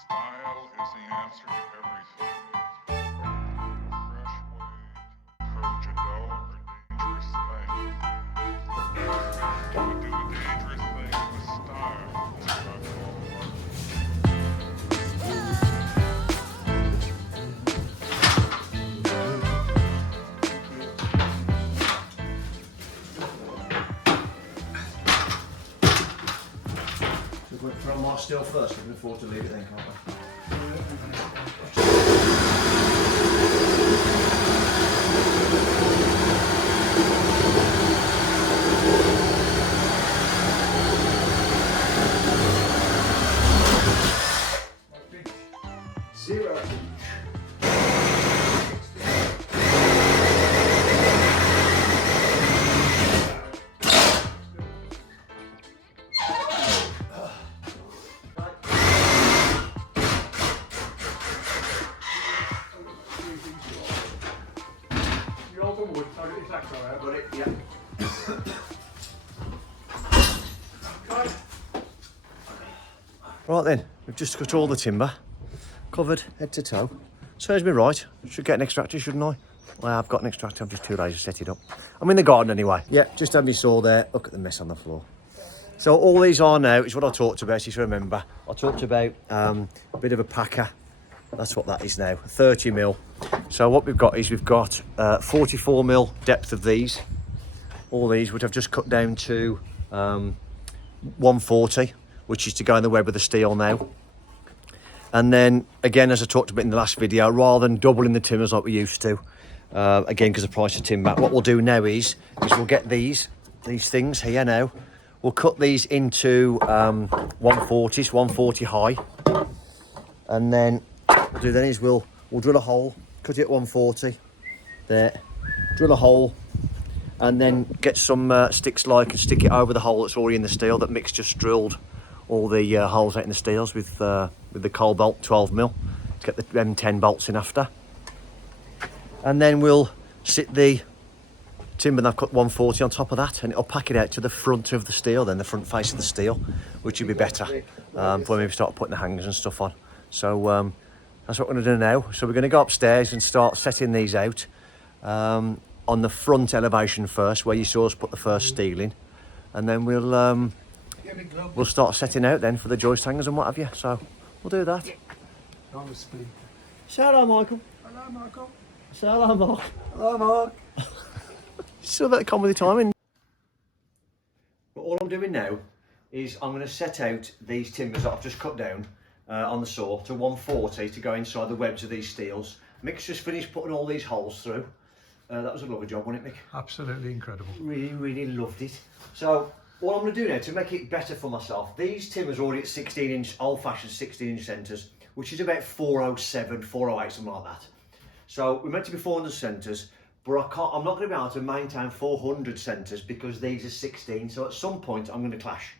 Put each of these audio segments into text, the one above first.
Style is the answer to everything. A fresh way to approach a dull or dangerous thing. To do a dangerous thing with style is what I call art. So we're going to throw more steel first, we can afford to leave it then, can't we? Zero. You're all done wood, so it's that out. Got it, yeah. Right then, we've just cut all the timber, covered head to toe. Serves me right. Should get an extractor, shouldn't I? Well, I've got an extractor, I'm just too lazy to set it up. I'm in the garden anyway. Yeah, just had me saw there. Look at the mess on the floor. So all these are now is what I talked about, if you remember. I talked about a bit of a packer. That's what that is now, 30 mil. So what we've got is we've got 44 mil depth of these. All these, which I've just cut down to 140, which is to go in the web of the steel now. And then again, as I talked about in the last video, rather than doubling the timbers like we used to, again because of the price of timber, what we'll do now is we'll get these things here now. We'll cut these into 140s, 140 high, and then what we'll do then is we'll drill a hole, cut it at 140 there, drill a hole, and then get some sticks like and stick it over the hole that's already in the steel that Mick's just drilled all the holes out in the steels with the coal bolt 12 mil to get the M10 bolts in after. And then we'll sit the timber that I've cut 140 on top of that, and it'll pack it out to the front of the steel, then the front face of the steel, which would be better for when we start putting the hangers and stuff on. So that's what we're going to do now. So we're going to go upstairs and start setting these out on the front elevation first, where you saw us put the first steel in, and then we'll start setting out then for the joist hangers and what have you. So we'll do that. Say hello, Michael. Hello, Michael. Say hello, Mark. Hello, Mark. Still a bit of comedy timing. But all I'm doing now is I'm going to set out these timbers that I've just cut down on the saw to 140 to go inside the webs of these steels. Mick's just finished putting all these holes through. That was a lovely job, wasn't it, Mick? Absolutely incredible. Really, really loved it. So what I'm going to do now to make it better for myself, these timbers are already at 16-inch, old-fashioned 16-inch centres, which is about 407, 408, something like that. So we're meant to be 400 centres, but I'm not going to be able to maintain 400 centres because these are 16. So at some point I'm going to clash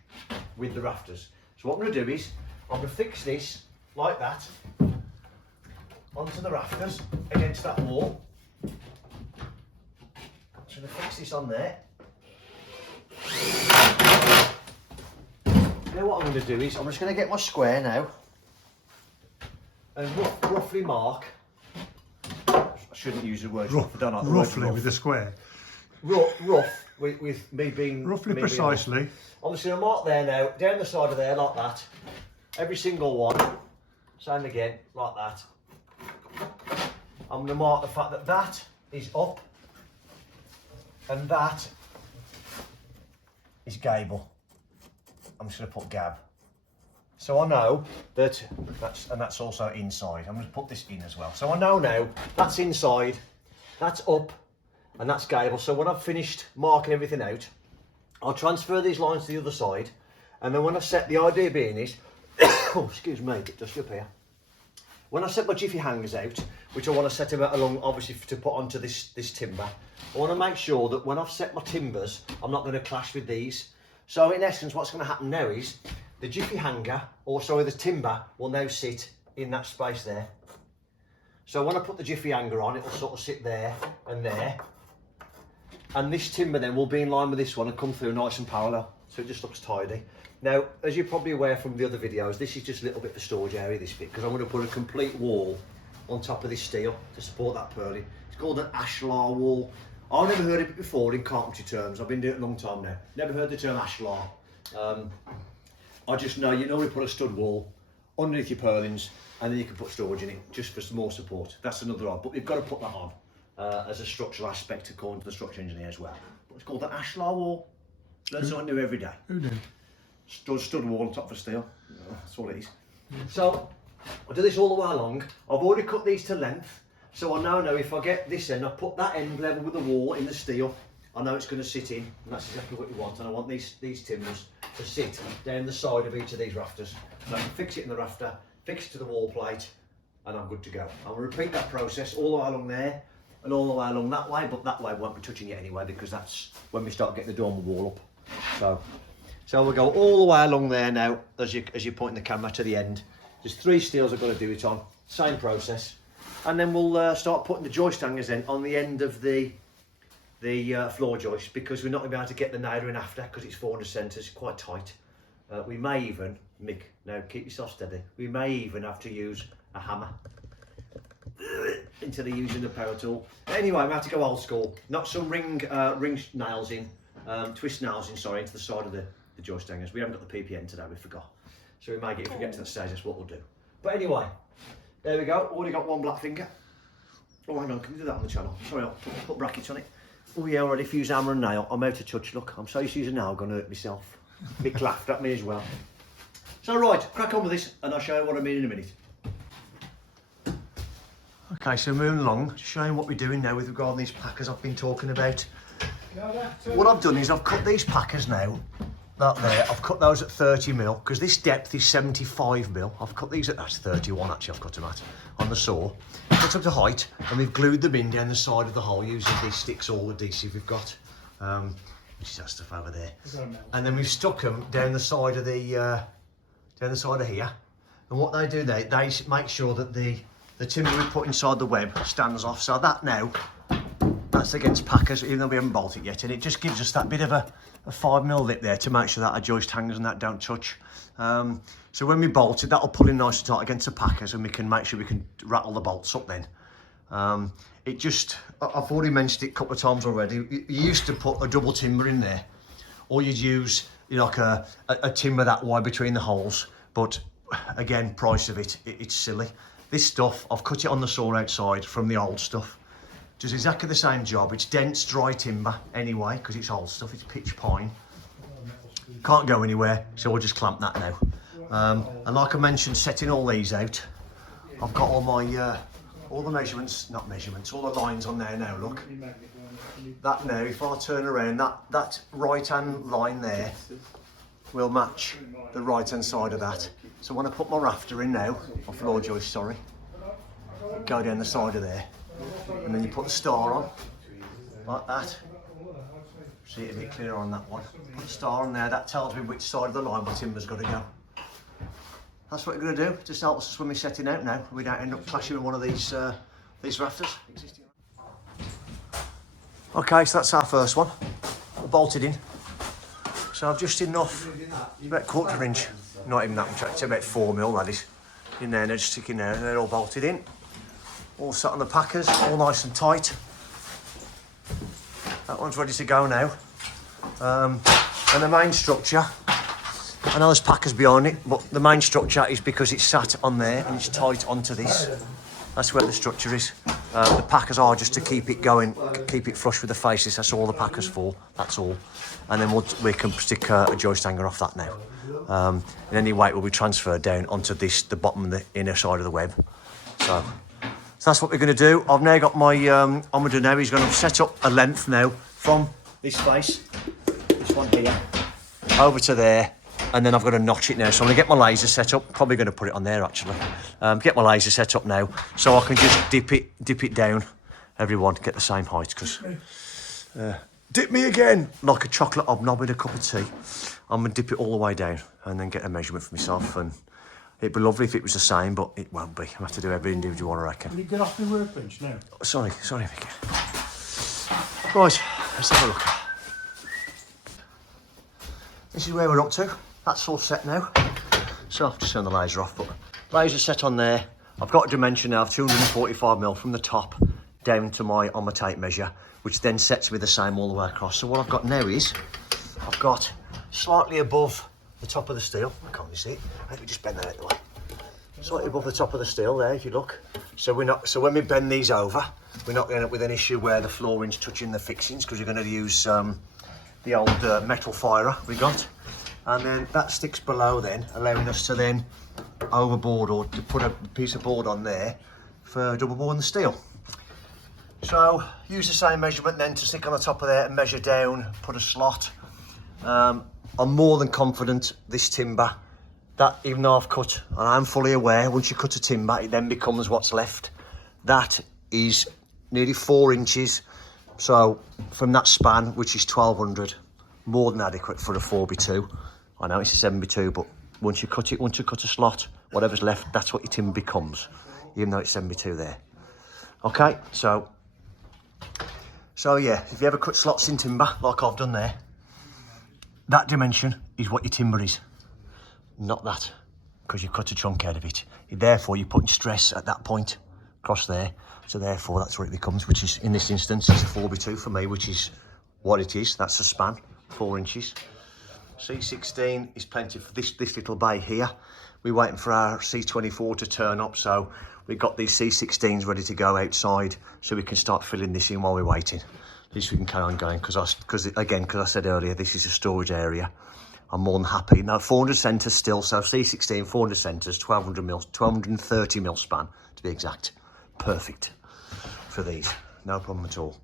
with the rafters. So what I'm going to do is I'm going to fix this like that onto the rafters against that wall. So I'm going to fix this on there. Now what I'm going to do is I'm just going to get my square now and roughly mark. I shouldn't use the word rough. I don't like the Roughly word rough. with the square. Rough with me being Roughly me precisely. Being I'm just going to mark there now, down the side of there like that. Every single one. Same again, like that. I'm going to mark the fact that that is up and that is gable. I'm just going to put gab. So I know that that's also inside. I'm going to put this in as well. So I know now that's inside, that's up, and that's gable. So when I've finished marking everything out, I'll transfer these lines to the other side, and then when I set, the idea being is, oh, excuse me, bit dusty up here. When I set my jiffy hangers out, which I want to set them out along, obviously to put onto this timber, I want to make sure that when I've set my timbers, I'm not going to clash with these. So in essence, what's going to happen now is the jiffy hanger, or sorry, the timber will now sit in that space there. So when I put the jiffy hanger on, it will sort of sit there and there. And this timber then will be in line with this one and come through nice and parallel. So it just looks tidy. Now, as you're probably aware from the other videos, this is just a little bit for storage area, this bit, because I'm going to put a complete wall on top of this steel to support that purlin. It's called an ashlar wall. I've never heard of it before in carpentry terms. I've been doing it a long time now. Never heard the term ashlar. I just know you normally put a stud wall underneath your purlins, and then you can put storage in it just for some more support. That's another odd, but we've got to put that on as a structural aspect according to the structural engineer as well. But it's called an ashlar wall. Learn something new every day. Who knew? Stud wall on top of steel. That's all it is. So I do this all the way along. I've already cut these to length, so I now know if I get this end, I put that end level with the wall in the steel, I know it's going to sit in, and that's exactly what you want. And I want these timbers to sit down the side of each of these rafters. So I can fix it in the rafter, fix it to the wall plate, and I'm good to go. I'll repeat that process all the way along there and all the way along that way, but that way won't be touching it anyway, because that's when we start getting the dormer wall up. So we'll go all the way along there now, as you're pointing the camera to the end. There's 3 steels I've got to do it on, same process. And then we'll start putting the joist hangers in on the end of the floor joist, because we're not going to be able to get the nailer in after, because it's 400 centres, quite tight. We may even, Mick, now keep yourself steady, we may even have to use a hammer instead of using the power tool. Anyway, we have to go old school, not some ring nails in, twist nails in, sorry, into the side of the joist hangers. We haven't got the PPN today, we forgot. So we may get, if we get to that stage, that's what we'll do. But anyway, there we go, already got one black finger. Oh, hang on, can you do that on the channel? Sorry, I'll put brackets on it. Oh yeah, already, if you use hammer and nail, I'm out of touch, look. I'm so used to using a nail, I'm going to hurt myself. Mick laughed at me as well. So right, crack on with this, and I'll show you what I mean in a minute. Okay, so moving along, just showing what we're doing now with regard to these packers I've been talking about. What I've done is I've cut these packers now, that there, I've cut those at 30mm, because this depth is 75mm. I've cut these at, that's 31 actually, I've cut them at, on the saw. Cut up to height, and we've glued them in down the side of the hole using these sticks, all adhesive we've got, which is that stuff over there. And then we've stuck them down the side of here. And what they do, they make sure that the timber we put inside the web stands off. So that now, that's against packers, even though we haven't bolted yet, and it just gives us that bit of a 5mm lip there to make sure that our joist hangers and that don't touch. So when we bolt it, that'll pull in nice and tight against the packers, and we can make sure we can rattle the bolts up then. It just, I've already mentioned it a couple of times already, you used to put a double timber in there, or you'd use like a timber that wide between the holes, but again, price of it's silly. This stuff, I've cut it on the saw outside from the old stuff. Does exactly the same job. It's dense, dry timber anyway, because it's old stuff, it's pitch pine. Can't go anywhere, so we'll just clamp that now. And like I mentioned, setting all these out, I've got all my, all the measurements, not measurements, all the lines on there now, look. That now, if I turn around, that right-hand line there will match the right-hand side of that. So when I put my rafter in now, or floor joist, sorry, go down the side of there, and then you put the star on, like that. See it a bit clearer on that one. Put the star on there, that tells me which side of the line my timber's got to go. That's what we're going to do, just helps us when we're setting out now. We don't end up clashing with one of these rafters. Okay, so that's our first one, bolted in. So I've just enough, about 1/4 inch, not even that much, it's about 4mm that is, in there, and they're just sticking there, and they're all bolted in. All set on the packers, all nice and tight. That one's ready to go now. And the main structure, I know there's packers behind it, but the main structure is because it's sat on there and it's tight onto this. That's where the structure is. The packers are just to keep it going, keep it flush with the faces. That's all the packers for, that's all. And then we can stick a joist hanger off that now. And any weight will be transferred down onto this, the bottom and the inner side of the web. So that's what we're going to do. I've now got my, I'm going to do now, he's going to set up a length now from this face, this one here, over to there. And then I've got to notch it now. So I'm going to get my laser set up. Probably going to put it on there actually. Get my laser set up now, so I can just dip it down. Everyone get the same height, because dip me again like a chocolate hobnob with a cup of tea. I'm going to dip it all the way down and then get a measurement for myself. And it'd be lovely if it was the same, but it won't be. I have to do every individual one, I reckon. Can you get off the workbench now? Sorry, Mickey. Right, let's have a look. This is where we're up to. that's all set now. So I've just turned the laser off, but laser set on there. I've got a dimension now of 245mm from the top down to on my tape measure, which then sets me the same all the way across. So what I've got now is, I've got slightly above the top of the steel. I can't really see it. Let me just bend that out of the way. Slightly above the top of the steel there, if you look. So when we bend these over, we're not going to end up with an issue where the flooring's touching the fixings, because you're going to use the old metal firer we got. And then that sticks below then, allowing us to then overboard or to put a piece of board on there for double boring the steel. So use the same measurement then to stick on the top of there and measure down, put a slot. I'm more than confident this timber, that even though I've cut, and I'm fully aware, once you cut a timber, it then becomes what's left. That is nearly 4 inches. So from that span, which is 1200, more than adequate for a 4x2. I know it's a 7x2, but once you cut it, once you cut a slot, whatever's left, that's what your timber becomes, even though it's 7x2 there. Okay, so yeah, if you ever cut slots in timber, like I've done there, that dimension is what your timber is, not that, because you've cut a chunk out of it. Therefore, you're putting stress at that point across there, so therefore that's what it becomes, which is, in this instance, it's a 4x2 for me, which is what it is. That's a span, 4 inches. C16 is plenty for this little bay here. We're waiting for our C24 to turn up, so we've got these C16s ready to go outside, so we can start filling this in while we're waiting. At least we can carry on going, because I said earlier, this is a storage area. I'm more than happy. Now 400 centres still, so C16, 400 centres, 1200mm, 1230mm span to be exact. Perfect for these, no problem at all.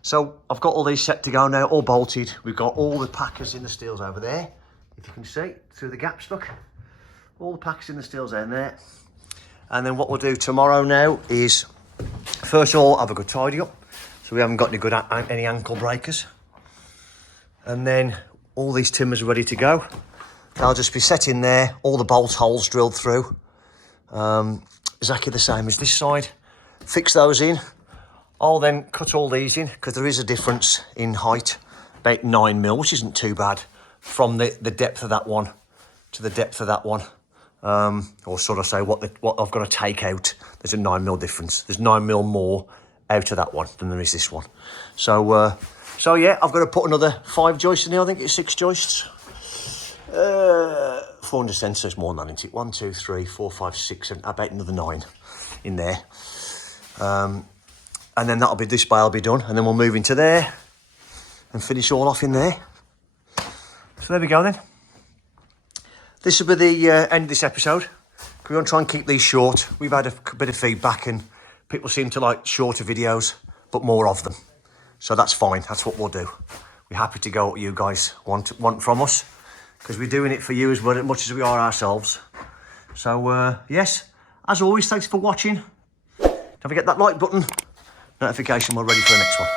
So I've got all these set to go now, all bolted. We've got all the packers in the steels over there, if you can see, through the gap stuck. All the packers in the steels in there. And then what we'll do tomorrow now is, first of all, have a good tidy up, so we haven't got any ankle breakers. And then all these timbers are ready to go. They'll just be set in there, all the bolt holes drilled through. Exactly the same as this side. Fix those in. I'll then cut all these in, because there is a difference in height, about 9mm, which isn't too bad, from the depth of that one to the depth of that one. Or sort of say what I've got to take out. There's a 9mm difference. There's 9mm more out of that one than there is this one. So yeah, I've got to put another 5 joists in here. I think it's 6 joists. 400 cents, more than that, isn't it? 1, 2, 3, 4, 5, 6, and about another 9 in there. And then this bay will be done, and then we'll move into there and finish all off in there. So there we go then. This will be the end of this episode. We're going to try and keep these short. We've had a bit of feedback, and people seem to like shorter videos, but more of them. So that's fine. That's what we'll do. We're happy to go what you guys want from us, because we're doing it for you as much as we are ourselves. So yes, as always, thanks for watching. Don't forget that like button. Notification, we're ready for the next one.